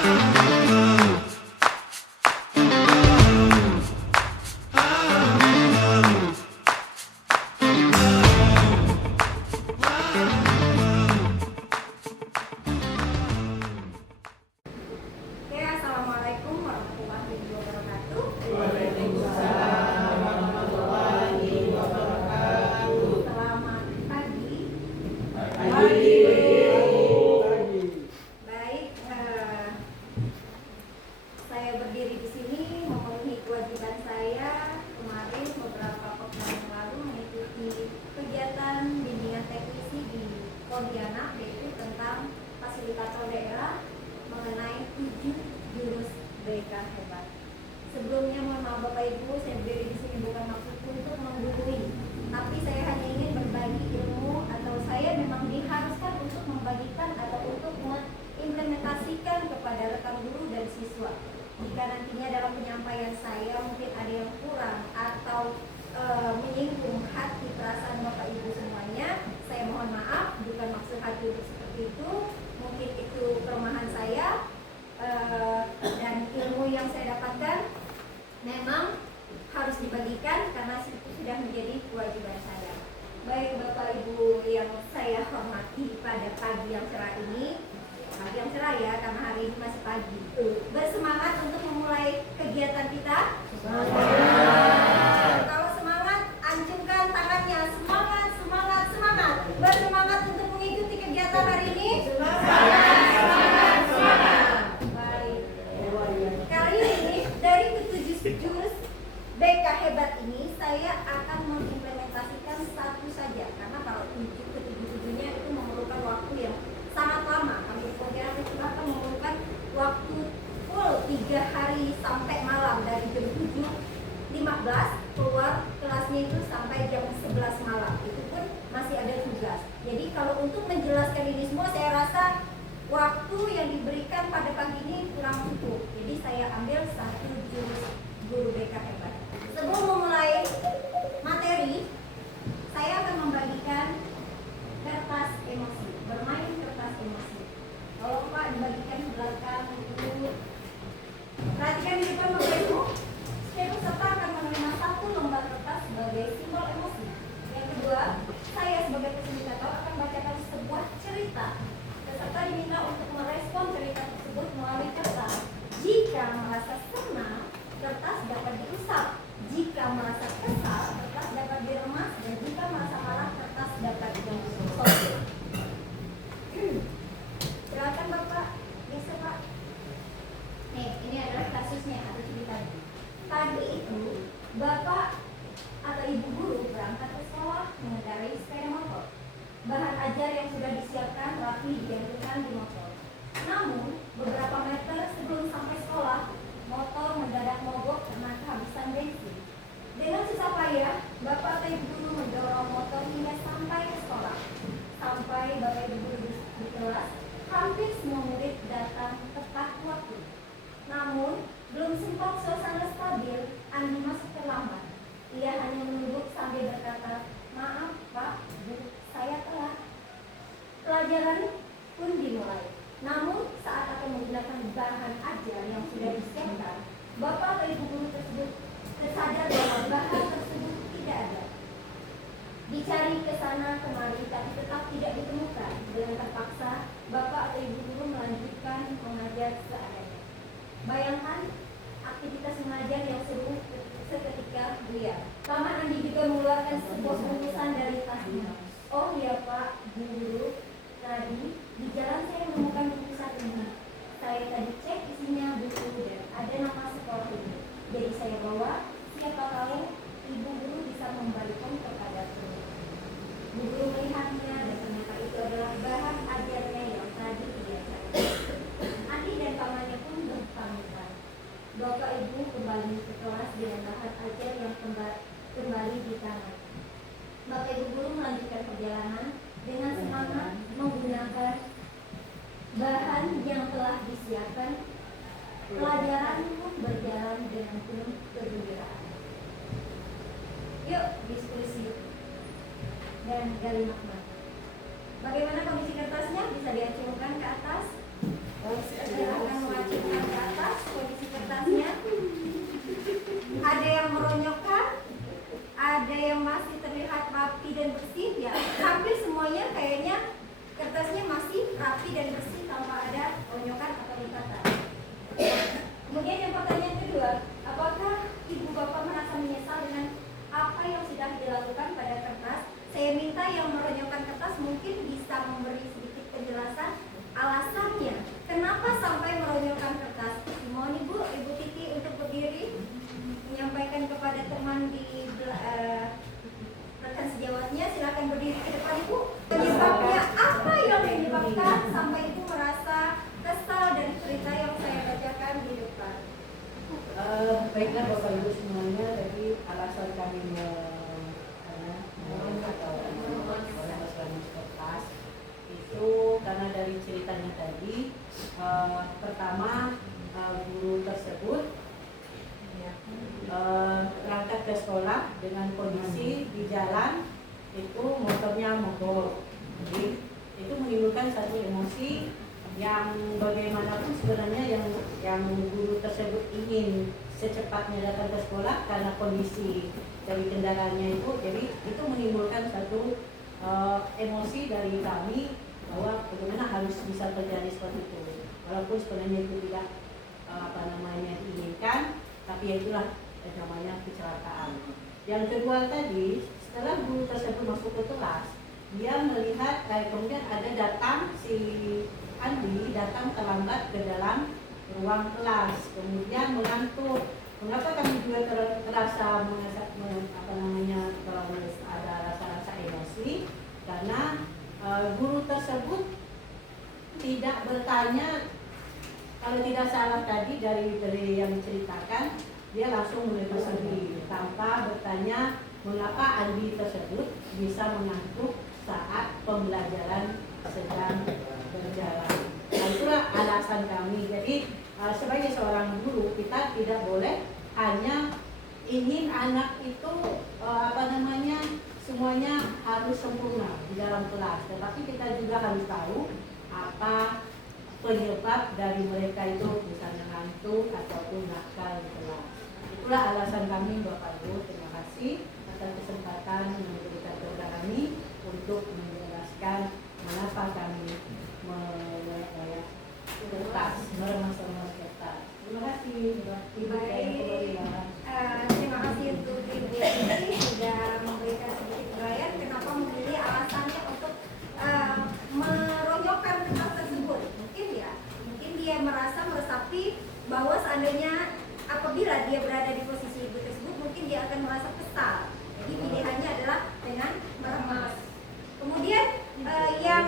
Assalamualaikum warahmatullahi wabarakatuh. Waalaikumsalam warahmatullahi wabarakatuh. Selamat pagi. Pagi. Baik, saya berdiri di sini memenuhi kewajiban saya kemarin beberapa pekan yang lalu mengikuti kegiatan bimbingan teknisi di Pontianak, yaitu tentang fasilitator daerah mengenai 7 jurus BK hebat. Sebelumnya mohon maaf Bapak Ibu, saya berdiri di sini bukan maksud untuk menggurui, tapi saya hanya ingin berbagi ilmu, atau saya memang diharuskan untuk membagikan atau untuk mengimplementasikan kepada rekan guru dan siswa. Jika nantinya dalam penyampaian saya mungkin ada yang kurang atau menyinggung hati perasaan Bapak Ibu semuanya, saya mohon maaf, bukan maksud hati untuk seperti itu. Mungkin itu kelemahan saya, dan ilmu yang saya dapatkan memang harus dibagikan karena itu sudah menjadi kewajiban saya. Baik Bapak Ibu yang saya hormati, pada pagi yang cerah ini, pagi yang cerah ya karena hari ini masih pagi, bersemangat untuk memulai kegiatan kita. Kalau semangat, acungkan tangannya. Semangat, semangat, semangat. Bersemangat untuk mengikuti kegiatan hari ini. Jurus BK hebat ini saya akan mengimplementasikan satu saja, karena kalau ke-7-nya itu memerlukan waktu yang sangat lama. Kami kemudian itu akan memerlukan waktu full 3 hari sampai malam, dari jam 7.15 keluar kelasnya itu sampai jam 11 malam. Itu pun masih ada tugas. Jadi kalau untuk menjelaskan ini semua, saya rasa waktu yang diberikan pada pagi ini kurang cukup. Jadi saya ambil satu jurus guru BK hebat. Sebelum memulai materi, saya akan membagikan kertas emosi, bermain kertas emosi. Tolong Pak dibagikan di belakang itu. Perhatikan di depan Bapak Ibu. Setiap peserta akan menerima 1 lembar kertas sebagai simbol emosi. Yang kedua, saya sebagai fasilitator akan bacakan sebuah cerita. Peserta diminta untuk merespon cerita tersebut melalui kertas. Jika merasa senang, kertas dapat diusap. Jika merasa kesal, kertas dapat diremas. Dan jika merasa marah, kertas dapat disortir. Silakan Bapak, bisa Pak. Nih, ini adalah kasusnya atau ceritanya. Tadi itu Bapak atau Ibu guru berangkat ke sekolah mengendarai sepeda motor. Bahan ajar yang sudah disiapkan rapi digantungkan di motor. Namun, beberapa meter sebelum sampai sekolah, motor mendadak mogok karena kehabisan bensin. Dengan susah payah, Bapak atau Ibu guru mendorong motor hingga sampai ke sekolah. Sampai Bapak Ibu guru di kelas, hampir semua murid datang tepat waktu. Namun, belum sempat suasana stabil, Andi masuk terlambat. Ia hanya menunduk sambil berkata, "Maaf Pak, Bu, saya telat." Pelajaran pun dimulai. Namun saat akan menggunakan bahan ajar yang sudah disiapkan, Bapak atau Ibu guru tersebut tersadar bahwa bahan tersebut tidak ada. Dicari ke sana kemari tapi tetap tidak ditemukan. Dengan terpaksa, Bapak atau Ibu guru melanjutkan mengajar seadanya. Bayangkan aktivitas mengajar yang seru seketika buyar. Paman Andi juga mengeluarkan sebuah bungkusan dari tasnya. "Oh iya Pak, Bu guru, tadi di jalan saya menemukan bungkusan ini. Saya tadi cek isinya buku dan ada nama sekolah ini. Jadi saya bawa, siapa tahu Ibu guru bisa membalikan kepada saya." Bu guru melihatnya dan ternyata itu adalah bahan ajarnya yang tadi diajarkan. Andi dan pamannya pun berpamitan. Bapak Ibu kembali ke kelas dengan bahan ajar yang kembali di tangan. Bapak Ibu guru melanjutkan perjalanan dengan semangat menggunakan bahan yang telah disiapkan. Pelajaran pun berjalan dengan penuh kegembiraan. Yuk diskusi dan gali makna. Bagaimana kondisi kertasnya? Bisa diacungkan ke atas. Saya akan mengacungkan Baiklah Bapak Ibu semuanya, jadi alasan kami atau kertas itu karena dari ceritanya tadi, pertama guru tersebut berangkat ke sekolah dengan kondisi di jalan itu motornya mogok, jadi itu menimbulkan satu emosi yang bagaimanapun sebenarnya yang guru tersebut ingin secepatnya datang ke sekolah karena kondisi dari kendaraannya itu, jadi itu menimbulkan satu emosi dari kami bahwa bagaimana harus bisa terjadi seperti itu, walaupun sebenarnya itu tidak diinginkan, tapi itulah namanya kecelakaan. Yang kedua tadi, setelah guru tersebut masuk ke kelas, dia melihat kemudian ada datang si Andi datang terlambat ke dalam ruang kelas, kemudian mengantuk. Mengapa kami juga terasa ada rasa-rasa emosi? Karena guru tersebut tidak bertanya, kalau tidak salah tadi dari yang diceritakan, dia langsung mulai bersedih tanpa bertanya mengapa Andi tersebut bisa mengantuk saat pembelajaran sedang berjalan. Nah, itulah alasan kami. Jadi sebagai seorang guru kita tidak boleh hanya ingin anak itu semuanya harus sempurna di dalam kelas, tetapi kita juga harus tahu apa penyebab dari mereka itu misalnya ngantuk ataupun nakal di kelas. Itulah alasan kami Bapak Ibu. Terima kasih atas kesempatan yang diberikan kepada kami untuk menjelaskan mengapa kami meremas kertas. Terima kasih Ibu. Terima kasih untuk Ibu ini sudah memberikan sedikit uraian kenapa memilih alasannya untuk meronyokkan kertas tersebut. Mungkin dia merasa meresapi bahwa seandainya apabila dia berada di posisi ibu tersebut, mungkin dia akan merasa kesal. Jadi pilihannya adalah dengan meremas. Kemudian yang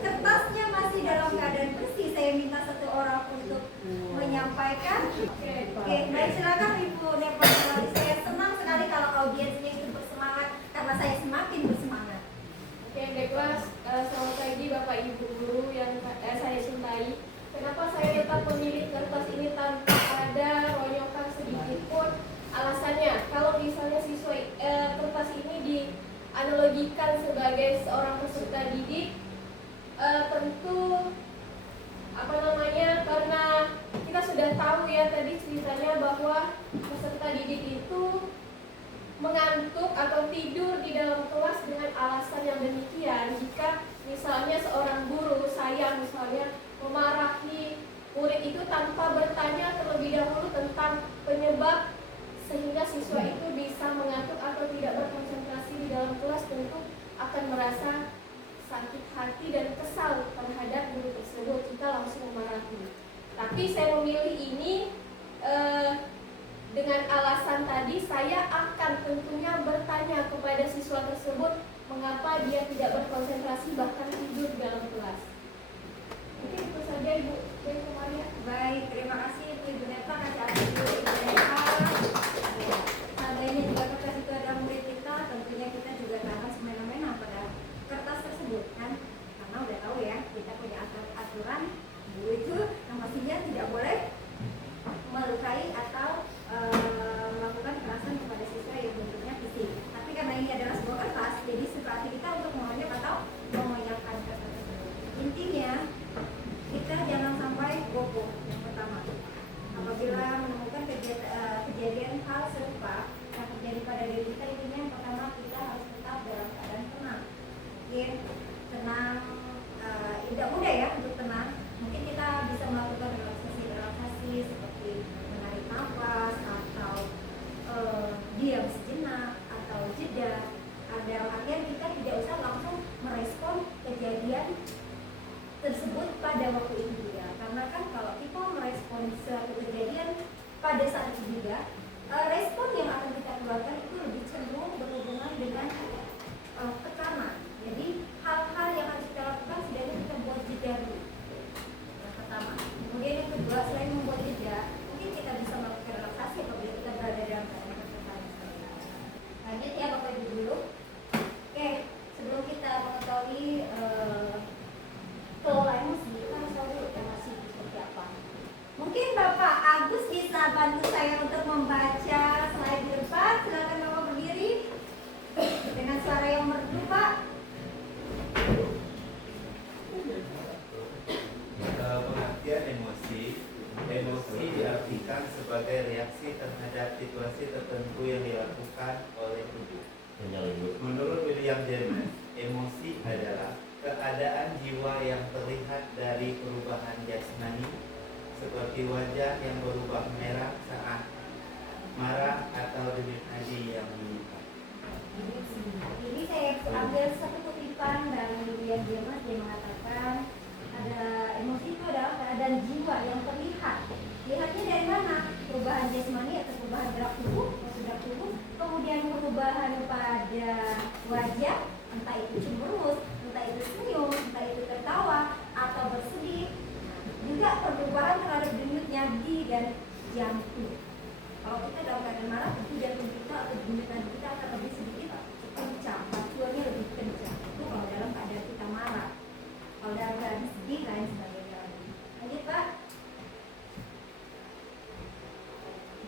kertasnya masih dalam keadaan bersih, saya minta satu orang untuk menyampaikan. Oke, baik, silakan Ibu Nepa. Saya senang sekali kalau audiensnya itu bersemangat karena saya semakin bersemangat. Oke, baiklah. Selamat pagi Bapak Ibu guru yang saya cintai. Kenapa saya tetap memilih kertas ini tanpa ada ronyokan sedikit pun? Alasannya, kalau misalnya siswa kertas ini dianalogikan sebagai seorang peserta didik, tentu karena kita sudah tahu ya tadi ceritanya bahwa peserta didik itu mengantuk atau tidur di dalam kelas dengan alasan yang demikian. Jika misalnya seorang guru, saya misalnya memarahi murid itu tanpa bertanya terlebih dahulu tentang penyebab sehingga siswa itu bisa mengantuk atau tidak berkonsentrasi di dalam kelas, tentu akan merasa sakit hati dan kesal terhadap guru tersebut jika langsung memarahi. Tapi saya memilih ini dengan alasan tadi, saya akan tentunya bertanya kepada siswa tersebut mengapa dia tidak berkonsentrasi bahkan tidur di dalam kelas. Mungkin itu saja Ibu Maria. Baik, terima kasih Ibu Nepa. Kasih atas Ibu Nepa. Seandainya juga kertas itu ada murid kita, tentunya kita juga tidak akan semena-mena pada kertas tersebut kan, karena udah tahu ya kita punya aturan guru itu yang pastinya tidak boleh melukai atau melakukan kekerasan kepada siswa yang bentuknya fisik. Tapi karena ini adalah sebuah kertas, jadi seperti kita untuk mengonyok atau mengoyakkan kertas tersebut. Intinya kita jangan sampai gopoh. Yang pertama, apabila menemukan kejadian hal serupa yang terjadi pada diri kita, intinya yang pertama kita harus tetap dalam keadaan tenang. Mungkin tenang, tidak mudah ya untuk tenang. Mungkin kita bisa melakukan relaksasi seperti menarik nafas atau diam sejenak atau jeda. Ada artian kita tidak usah langsung merespon kejadian tersebut pada waktu itu juga, karena kan kalau kita merespon suatu kejadian pada saat itu juga, respon yang akan kita keluarkan itu lebih cenderung berhubungan dengan tekanan. Jadi hal-hal yang harus kita lakukan setidaknya kita buat jeda dulu. Yang pertama. Kemudian yang kedua, selain membuat jeda, mungkin kita bisa melakukan relaksasi apabila kita Mungkin Bapak Agus bisa bantu saya untuk membaca slide di depan. Silakan Bapak berdiri dengan suara yang merdu, Pak. Pengertian emosi. Emosi diartikan sebagai reaksi terhadap situasi tertentu yang dilakukan oleh tubuh. Menurut William James, emosi adalah keadaan jiwa yang terlihat dari perubahan jasmani, seperti wajah yang berubah merah saat marah atau denyut nadi yang meningkat. Ini saya ambil satu kutipan dari William James. Dia mengatakan ada emosi itu adalah keadaan jiwa yang terlihat. Lihatnya dari mana? Perubahan jasmani atau perubahan gerak tubuh, kemudian perubahan pada wajah, entah itu cemberut, entah itu senyum, entah itu tertawa atau bersedih. Juga perubahan terhadap denyut nadi dan jantung. Kalau kita dalam keadaan marah, tentu jantung kita atau denyut nadi kita akan lebih sedikit kencang, pacuannya lebih kencang. Itu kalau dalam keadaan kita marah. Kalau dalam keadaan sedih lain sebagainya. Lanjut Pak.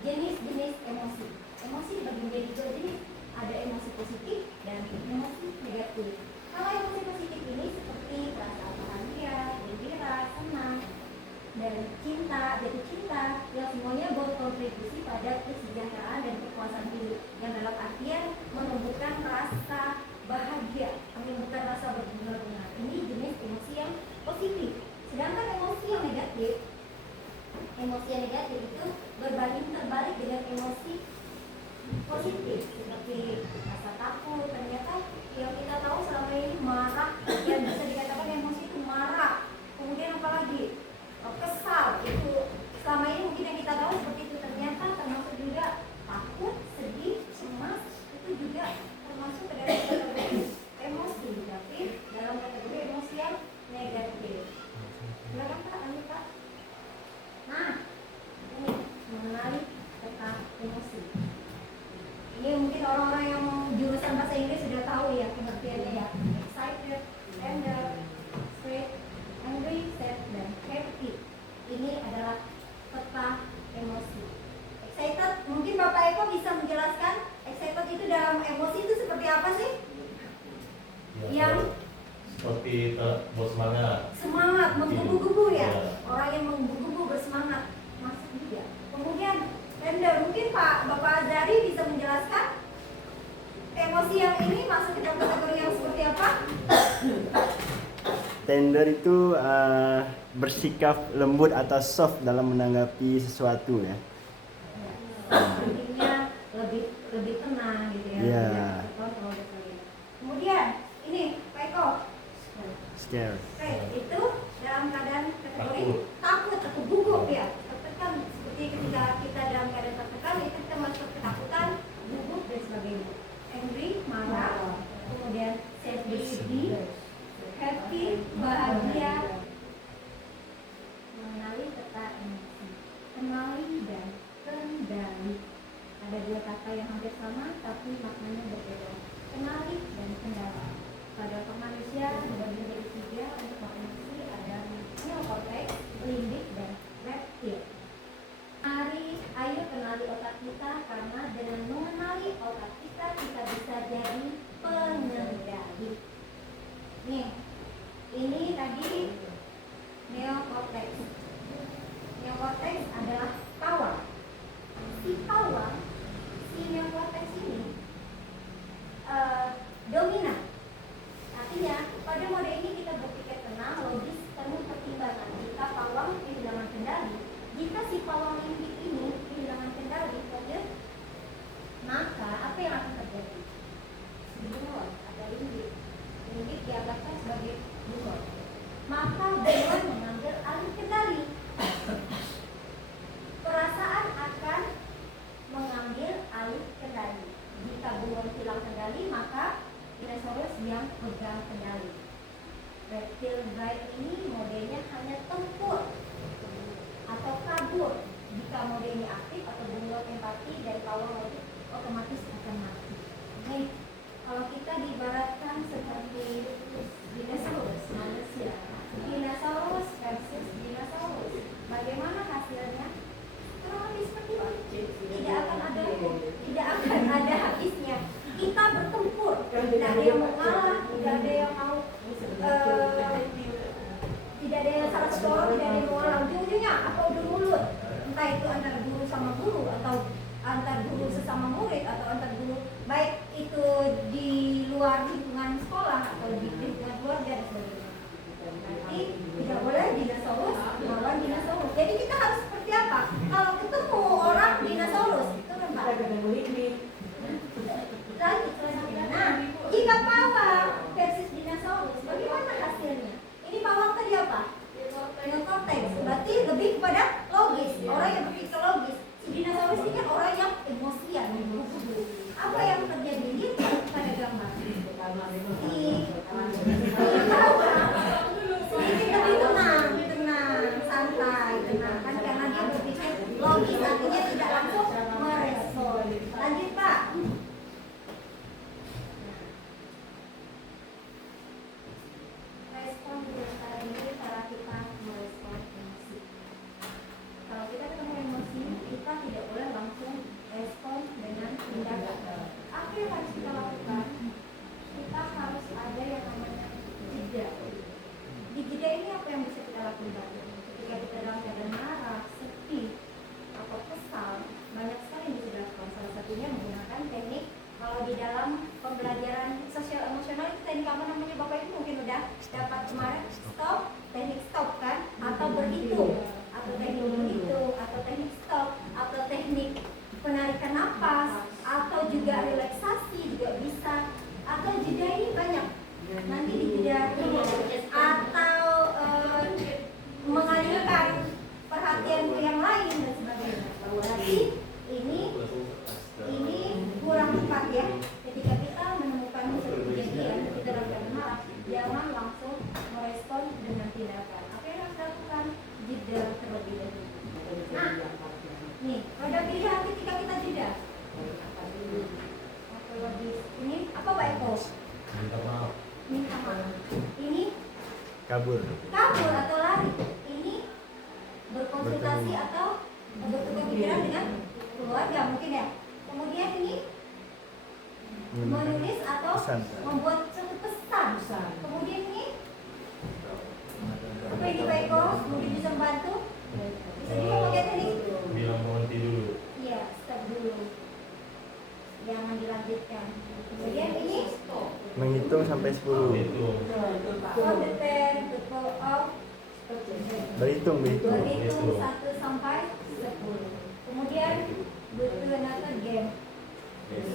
Jenis-jenis emosi. Emosi dibagi menjadi dua jenis. Ada emosi positif dan emosi negatif. Kalau emosi positif ini seperti perasaan bahagia, gembira, senang, dan cinta, jatuh cinta, yang semuanya berkontribusi pada kesejahteraan dan kepuasan hidup. Yang dalam artian menumbuhkan rasa bahagia, menumbuhkan rasa berbunga-bunga. Ini jenis emosi yang positif. Sedangkan emosi yang negatif itu berbanding terbalik dengan emosi positif, seperti rasa takut. Ternyata yang kita tahu selama ini marah, yang bisa dikatakan emosi itu marah. Kemudian apalagi kesal, itu selama ini mungkin yang kita tahu seperti itu. Ternyata termasuk juga takut, sedih, cemas, itu juga termasuk ke dalam kategori emosi negatif, dalam kategori emosi yang negatif. Silakan Pak, lanjut Pak. Nah, ini mengenali tentang emosi. Ini mungkin orang-orang yang jurusan bahasa Inggris sudah tahu ya pengertiannya ya. Excited, tender, sweet, angry, sad, dan happy. Ini adalah peta emosi. Excited, mungkin Bapak Eko bisa menjelaskan excited itu dalam emosi itu seperti apa sih? Yang seperti bersemangat. Semangat, menggebu-gebu ya. Ya. Orang yang menggebu-gebu bersemangat masuk juga. Kemudian tender, mungkin Bapak Azari bisa menjelaskan emosi yang ini masuk ke dalam kategori yang seperti apa? Tender itu bersikap lembut atau soft dalam menanggapi sesuatu ya. Artinya lebih tenang gitu ya. Iya. Tidak terkontrol gitu. Kemudian ini Pak Eko, Scare. itu dalam keadaan kategori takut atau gugup ya, tertekan. Seperti ketika kita dalam keadaan tertekan itu kita masuk ketakutan, gugup dan sebagainya. Angry, marah, kemudian sedih, happy, bahagia. Mengenali peta emosi, kenali dan kendali. Ada dua kata yang hampir sama tapi maknanya berbeda. Kenali dan kendali. Pada otak manusia dibagi menjadi tiga. Untuk emosi ada neokortex, limbik, dan reptil. Ayo kenali otak kita, karena dengan mengenali otak kita bisa jadi pengendali. Nih, ini tadi neokortex. Neokortex adalah pawang. Si neokortex ini dominan. Artinya pada mode ini kita berpikir tenang, logis, penuh pertimbangan. Jika pawang kehilangan kendali, jika si pawang limbik ini kehilangan kendali, maka apa yang akan terjadi? Bunglon atau limbik dianggapkan sebagai bunglon. Maka bunglon mengambil alih kendali. Perasaan akan mengambil alih kendali. Jika bunglon hilang kendali, maka dinosaurus yang pegang kendali. Reptil bright ini modenya hanya tempur atau kabur. Jika mode ini aktif atau bunglon empati dan pawang logik, otomatis akan mati. Nih, kalau kita diibaratkan seperti dinosaurus manusia, dinosaurus versus dinosaurus. bagaimana hasilnya? Kurang lebih seperti itu. Tidak akan ada habisnya. Kita bertempur, tidak ada yang mau kalah, tidak ada yang mau tidak ada yang salah seorang, tidak ada yang mau kalah. Ujung-ujungnya apa udah mulut, entah itu antar guru sama guru atau antar guru sesama murid atau antar guru, baik itu di luar lingkungan sekolah atau di lingkungan keluarga dan sebagainya. Nanti tidak boleh dinosaurus melawan dinosaurus. Jadi kita harus seperti apa? Kalau ketemu orang dinosaurus, itu kan Pak. Nah, jika pawang versus dinosaurus, bagaimana hasilnya? Ini pawang tadi apa? Neokortex, berarti lebih kepada logis. Orang yang berpikir logis. Si dinosaurus ini kan orang yang emosian. Apa yang terjadi? Lihat pada gambar. Sedikit lebih tenang, santai, tenang kan karena dia berpikir logis, artinya tidak langsung merespon. Lanjut Pak. Respon dengan cara ini cara kita merespon emosi. Kalau kita ketemu emosi, kita tidak boleh langsung respon dengan tindakan. Apa yang harus kita lakukan? Kita harus ada yang namanya jeda. Di jeda ini apa yang bisa kita lakukan? Ketika kita dalam keadaan marah, sedih, atau kesal, banyak sekali yang bisa dilakukan. Salah satunya menggunakan teknik. Kalau di dalam pembelajaran sosial emosional itu teknik apa namanya Bapak Ibu mungkin udah dapat kemarin, stop, teknik stop kan, atau berhitung, atau teknik berhitung, atau teknik stop, atau teknik penarikan napas, atau juga relaksasi juga bisa, atau jeda ini banyak. Nanti di jeda atau mengalihkan perhatian ke yang lain dan sebagainya. Berarti ini kurang tepat ya. Ketika kita menemukan suatu kejadian kita dalam marah, jangan langsung merespon dengan tindakan. Apa yang harus dilakukan? Jeda terlebih dahulu. Nah, nih ada pilihan ketika kita jeda. Ini apa Pak Eko? Minta maaf. Minta maaf. Ini Kabur. atau lari. Ini berkonsultasi Bertemu. atau bertukar pikiran dengan keluarga mungkin ya. Kemudian ini menulis atau Pesan. membuat satu pesan. Kemudian ini apa ini Pak Eko? Mungkin bisa membantu. Bisa juga pakai teknik. Bilang berhenti dulu. Iya, stop dulu. Jangan dilanjutkan. Kemudian ini Menghitung sampai 10. Itu. for the pen, the flow of Berhitung. berhitung 1 sampai 10. Kemudian butuh another game.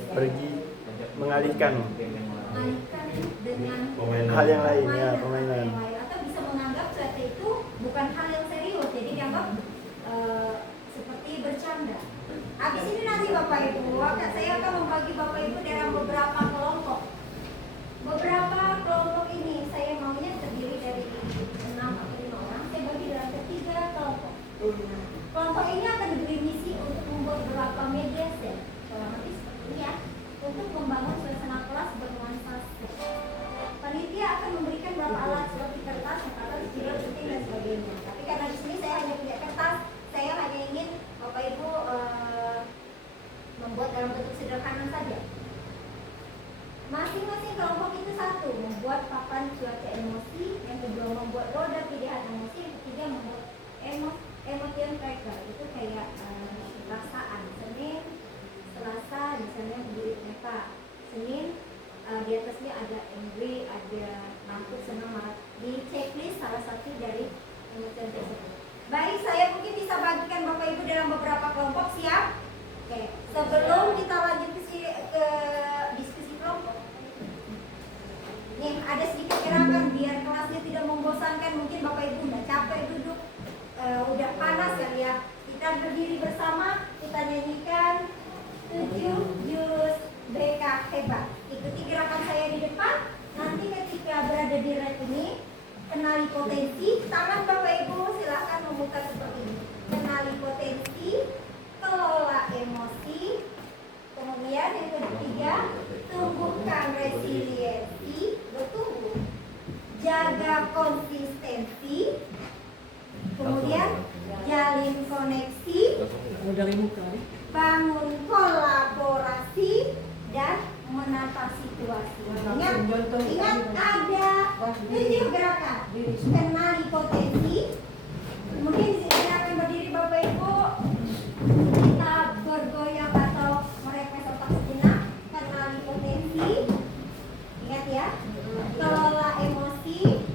Pergi mengalihkan Mengalihkan dengan Permainan. hal yang lain ya, permainan. yang lain. Atau bisa menganggap suatu itu bukan hal yang serius, jadi dianggap seperti bercanda. Habis ini nanti Bapak Ibu, saya akan membagi Bapak Ibu dalam beberapa kelompok. Beberapa kelompok ini saya maunya terdiri dari 6 atau 5 orang. Saya bagi dalam 3 kelompok. Kelompok ini akan diberi misi untuk membuat beberapa media set, kurang lebih seperti ini ya, untuk membangun suasana kelas bernuansa set. Panitia akan memberikan beberapa alat seperti kertas, catatan, spidol, penting dan sebagainya. Tapi karena di sini saya hanya punya kertas, saya hanya ingin Bapak Ibu membuat dalam bentuk sederhana saja. Masing-masing kelompok itu satu, membuat papan cuaca emosi, yang kedua membuat roda pilihan emosi, yang ketiga membuat emotion tracker, itu kayak perasaan. Senin, Selasa, misalnya beli mereka. Senin di atasnya ada angry, ada takut, senang, marah. Di checklist salah satu dari emotion tersebut. Baik, saya mungkin bisa bagikan Bapak Ibu dalam beberapa kelompok, siap? Oke, sebelum kita lanjut ke diskusi kelompok, nih ada sedikit gerakan biar kelasnya tidak membosankan. Mungkin Bapak Ibu udah capek duduk, udah panas kali ya. Kita berdiri bersama, kita nyanyikan 7 jurus BK hebat. Ikuti gerakan saya di depan. Nanti ketika berada di red ini, kenali potensi. Tangan Bapak Ibu silahkan membuka seperti ini. Kenali potensi, kelola emosi. Kemudian yang ketiga, tumbuhkan resiliensi, bertumbuh. Jaga konsistensi. Kemudian dari muka nih. Bangun kolaborasi dan menata situasi. Ingat ada 7 gerakan. Kenali potensi. Mungkin di sini akan berdiri Bapak Ibu. Kita bergoyang atau merefresh otak sejenak. Kenali potensi. Ingat ya. Kelola emosi.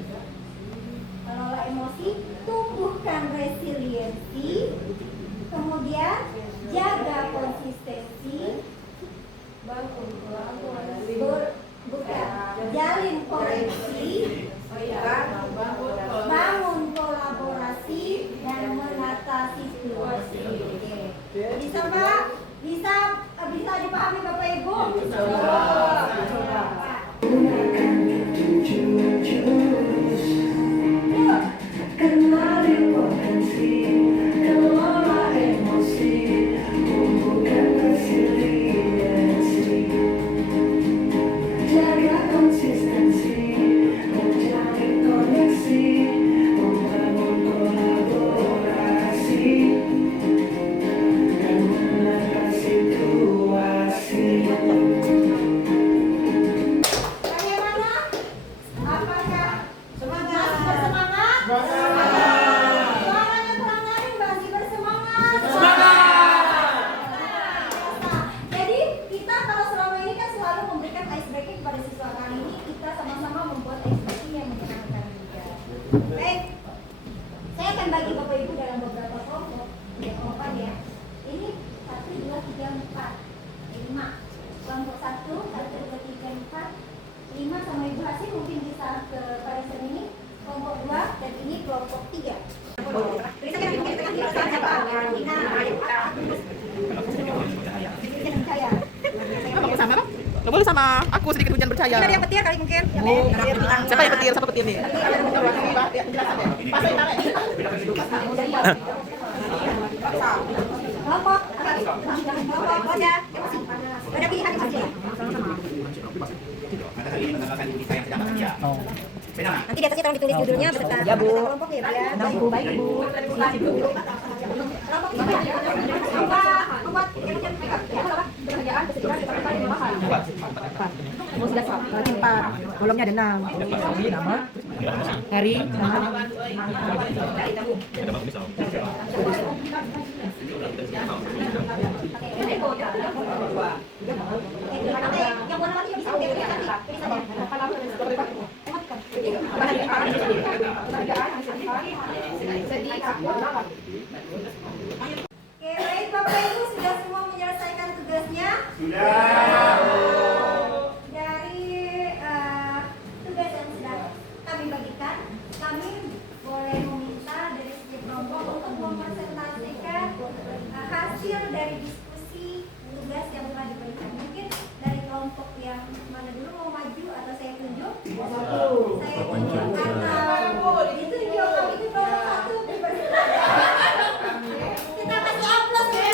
Kelola emosi. Tumbuhkan resiliensi. Kemudian jaga konsistensi. Bukan. Jalin koneksi. Bangun kolaborasi dan menata situasi. Oke. Bisa Pak? Bisa dipahami Bapak Ibu? Kenali potensi, kelola emosi, tumbuhkan resiliensi, jaga konsistensi, menjalin koneksi, membangun kolaborasi, dan menata situasi. Bagaimana? Apakah semangat? Bersemangat? Suaranya kurang lain, masih bersemangat? Jadi kita kalau selama ini kan selalu memberikan ice breaking kepada siswa. Kali ini kita sama-sama membuat ice breaking yang menyenangkan juga. Baik, saya akan bagi Bapak Ibu dalam beberapa kelompok. Ya, kelompok ya. Ini 1, 2, 3, 4, 5. Kelompok 1, 1, 2, 3, 4, 5 sama Ibu Hasim mungkin bisa ke barisan ini. Kelompok 2 dan ini kelompok 3. Nggak boleh sama aku sedikit hujan bercahaya. Ada yang petir kali mungkin. Siapa yang petir? Siapa petir nih? Kelompok ada pilihan di sini. Maka hari ini mengenalkan diri saya yang sedang bekerja. Benar nggak? Nanti di atasnya tolong ditulis judulnya beserta ya, Bu. Kelompok ya, Bu ya. Baik, Bu. Kelompok 4. Kolomnya ada 6. Nama. Hari. Nama. yang warna lagi bisa Oke, baik Bapak Ibu sudah semua menyelesaikan tugasnya? Sudah. Dari tugas yang sudah kami bagikan, kami boleh meminta dari setiap kelompok untuk mempresentasikan hasil dari diskusi tugas yang telah diberikan. Mungkin dari kelompok yang mana dulu mau maju atau saya tunjuk? Saya tunjuk atau ditunjuk. Kami itu kelompok 1 dipresentasikan. Kita kasih aplaus ya.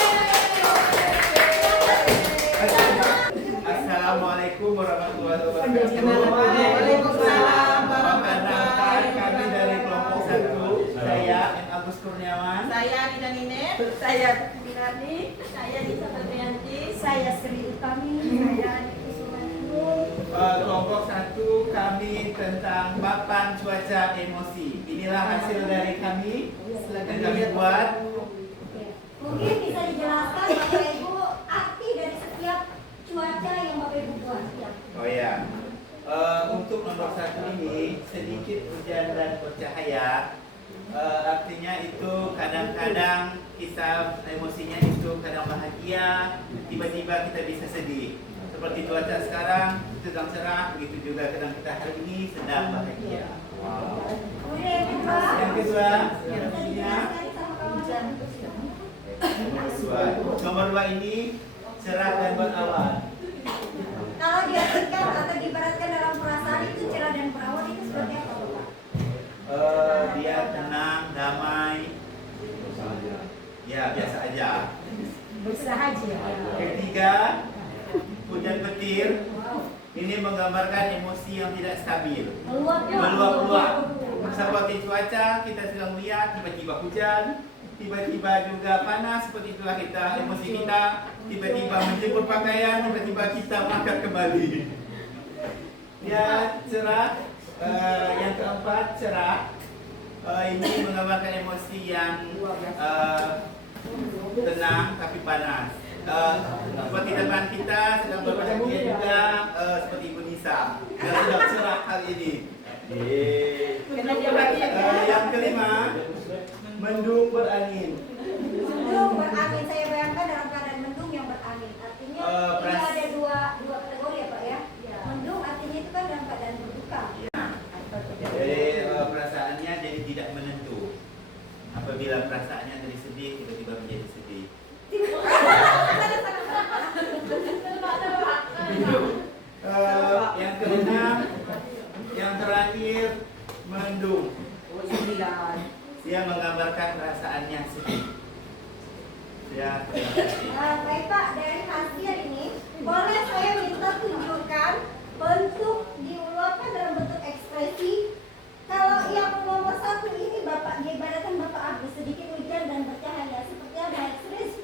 Assalamualaikum warahmatullahi wabarakatuh. Waalaikumsalam. Perkenalkan kami dari kelompok 1. Saya M. Agus Kurniawan. Saya Nina Nine. Saya Minardi, saya Nisa Febrianti, Saya Sri Utami. Saya Niki Sumanung. Kelompok 1 kami tentang papan cuaca emosi. Inilah hasil dari kami yang kami buat. Mungkin bisa dijelaskan Bapak Ibu arti dari setiap cuaca yang Bapak Ibu buat. Oh ya, untuk nomor 1 ini sedikit hujan dan bercahaya. Artinya itu kadang-kadang kisah emosinya itu kadang bahagia, tiba-tiba kita bisa sedih. Seperti cuaca sekarang sedang cerah, begitu juga kadang kita hari ini sedang bahagia. Kemudian Yang kedua, bisa dijelaskan sama kawan. nomor 2 ini cerah dan berawan. Kalau diartikan atau diibaratkan dalam perasaan itu cerah dan perawan itu seperti apa, Bapak? Dia tenang, damai, ya biasa aja. bersahaja. Ketiga, hujan petir. Ini menggambarkan emosi yang tidak stabil, meluap-luap. Seperti cuaca kita sedang lihat tiba-tiba hujan, tiba-tiba juga panas, seperti itulah kita, emosi kita tiba-tiba menjemur pakaian, tiba-tiba kita mengangkat kembali. Ya, cerah. Yang keempat, cerah. Ini menggambarkan emosi yang tenang tapi panas. Seperti teman kita sedang berbahagia juga, seperti Ibu Nisa yang sedang cerah hari ini. Yang kelima, mendung berangin. Mendung berangin, saya bayangkan dalam keadaan mendung yang berangin. Artinya ini ada dua kategori ya Pak ya. Mendung artinya itu kan dalam keadaan berduka. Jadi perasaannya jadi tidak menentu. Apabila perasaannya dari sedih tiba-tiba menjadi sedih. Yang keenam, yang terakhir, mendung. Dia menggambarkan perasaannya sedih. Ya, terima kasih. Baik Pak, dari hasil ini boleh saya minta tunjukkan bentuk diulurkan dalam bentuk ekspresi. Kalau yang nomor 1 ini Bapak diibaratkan Bapak Agus, sedikit hujan dan bercahaya. Seperti apa ekspresi?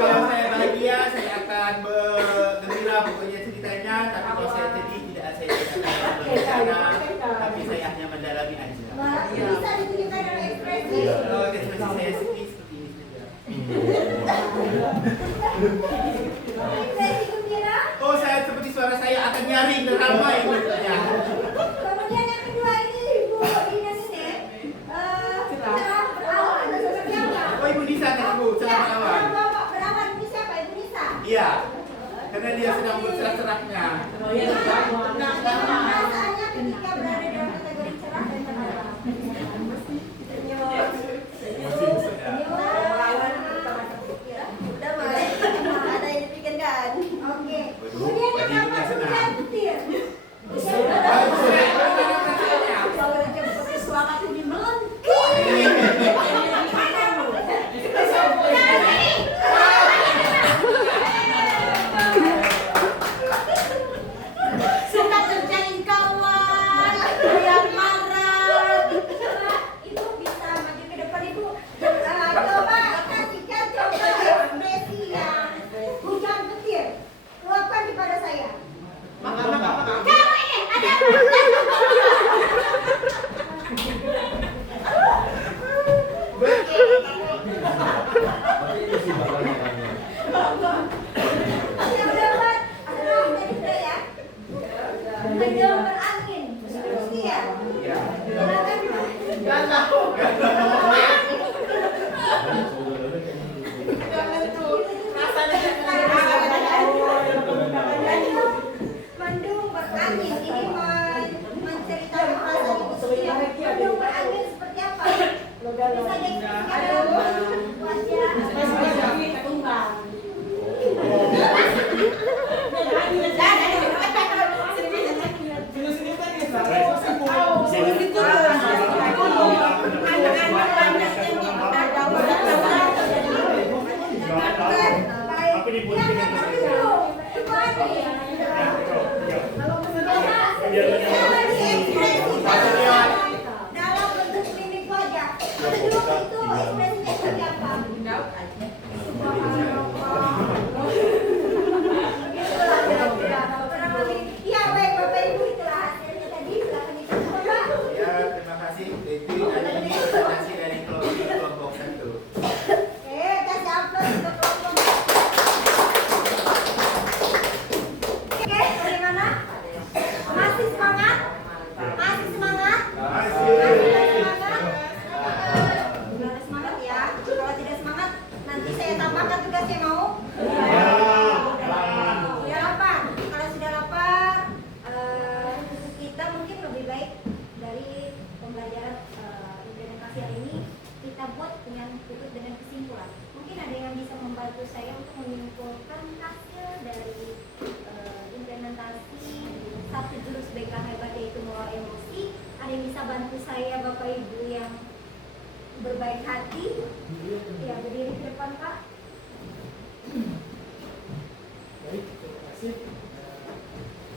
Kalau saya bahagia, saya akan bergembira pokoknya ceritanya. Tapi kalau saya sedih, tidak saya akan berbicara. Tapi saya hanya mendalami aja. Bisa ditunjukkan dalam ekspresi. Kalau ekspresi saya sedih seperti ini saja. Ekspresi gembira. Oh, saya seperti suara saya akan nyaring dan ramai maksudnya. Kemudian yang kedua ini Ibu Dina ini cerah berawan. Seperti apa? Oh, Ibu Nisa kan Ibu, cerah berawan. Cerah Bapak berawan ini siapa? Ibu Nisa. Iya, karena dia sedang bercerah-cerahnya. Nah, perasaannya ketika berada dalam kategori cerah dan berawan. Udah mulai ada yang dipikirkan. Oke. Kemudian yang keempat hujan petir. Suara ini suka terjalin kawan yang marah. Ibu bisa maju ke depan Ibu. Coba kasihkan contoh ekspresi yang hujan petir. Luapkan kepada saya. Kamu ini ada yang dapat adalah tadi sudah ya. Mendung berangin. Mesti ya. Mendung berangin ini menceritakan perasaan Ibu Sucia. Mendung berangin seperti apa? Bisa diekspresikan dalam wajah. Dalam bentuk mimik wajah. Mendung itu ekspresinya seperti apa? Iya baik Bapak Ibu, itulah hasilnya tadi. Silakan dicoba Pak. Ya, terima kasih. Itu ini presentasi dari kelompok 1. Kasih aplaus untuk kelompok. Oke, bagaimana? Masih semangat? Masih semangat? Masih. Kalau semangat ya. Kalau tidak semangat, nanti saya tambahkan tugasnya mau? Sudah lapar. Kalau sudah lapar, kita mungkin lebih baik dari pembelajaran implementasi hari ini kita buat tutup dengan kesimpulan. Mungkin ada yang bisa membantu saya untuk menyimpulkan hasil dari implementasi satu jurus BKH hebat yaitu mengelola emosi. Ada yang bisa bantu saya Bapak Ibu yang berbaik hati? Ya, berdiri ke depan Pak. Baik, terima kasih.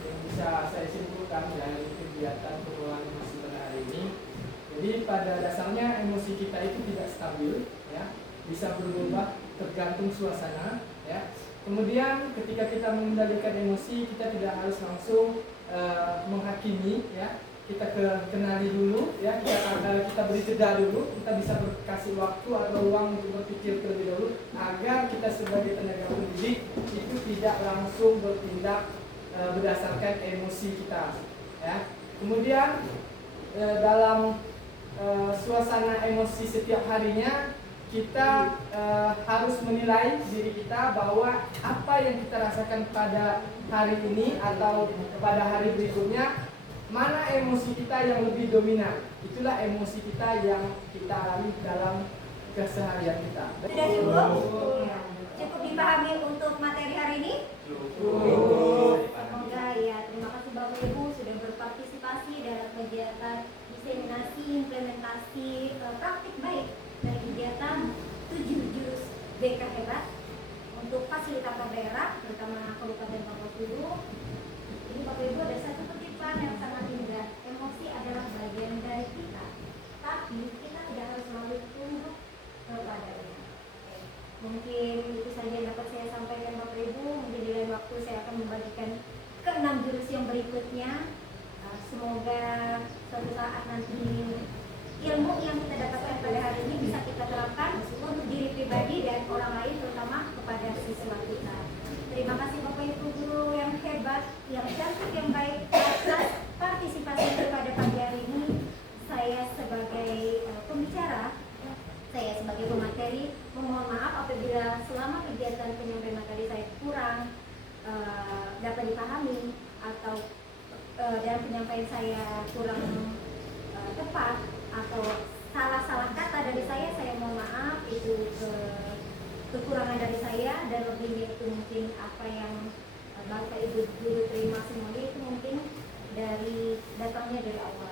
Yang bisa saya simpulkan dari kegiatan pengelolaan emosi pada hari ini, Jadi pada dasarnya emosi kita itu tidak stabil, ya, bisa berubah tergantung suasana, ya. Kemudian ketika kita mengendalikan emosi, kita tidak harus langsung menghakimi, ya. Kita kenali dulu, ya. Kita beri jeda dulu, kita bisa kasih waktu atau ruang untuk berpikir terlebih dahulu agar kita sebagai tenaga pendidik itu tidak langsung bertindak berdasarkan emosi kita, ya. Kemudian dalam suasana emosi setiap harinya kita harus menilai diri kita bahwa apa yang kita rasakan pada hari ini atau pada hari berikutnya, mana emosi kita yang lebih dominan. Itulah emosi kita yang kita alami dalam keseharian kita. Sudah cukup? Ya. Cukup dipahami untuk materi hari ini? Cukup. Semoga ya. Terima kasih Bapak Ibu sudah berpartisipasi dalam kegiatan diseminasi implementasi praktik baik dari kegiatan 7 jurus BK Hebat untuk fasilitator daerah, terutama Kabupaten Bangka-Belitung. Ini Bapak Ibu ada satu kutipan yang sangat indah. Emosi adalah bagian dari kita, tapi kita tidak harus selalu tunduk kepadanya. Oke. Mungkin itu saja yang dapat saya sampaikan Bapak Ibu. Mungkin di lain waktu saya akan membagikan ke-6 jurus yang berikutnya. Semoga suatu saat nanti ilmu yang kita dapatkan pada hari ini bisa kita terapkan untuk diri pribadi dan orang lain, terutama kepada siswa kita. Terima kasih Bapak Ibu guru yang hebat, yang cantik, yang baik atas partisipasi pada pagi hari ini. Saya sebagai pembicara, saya sebagai pemateri memohon maaf apabila selama kegiatan penyampaian materi saya kurang dapat dipahami atau dalam penyampaian saya kurang tepat atau salah-salah kata dari saya mohon maaf. Itu kekurangan dari saya, dan lebihnya itu mungkin apa yang Bapak Ibu guru terima semuanya itu mungkin datangnya dari Allah.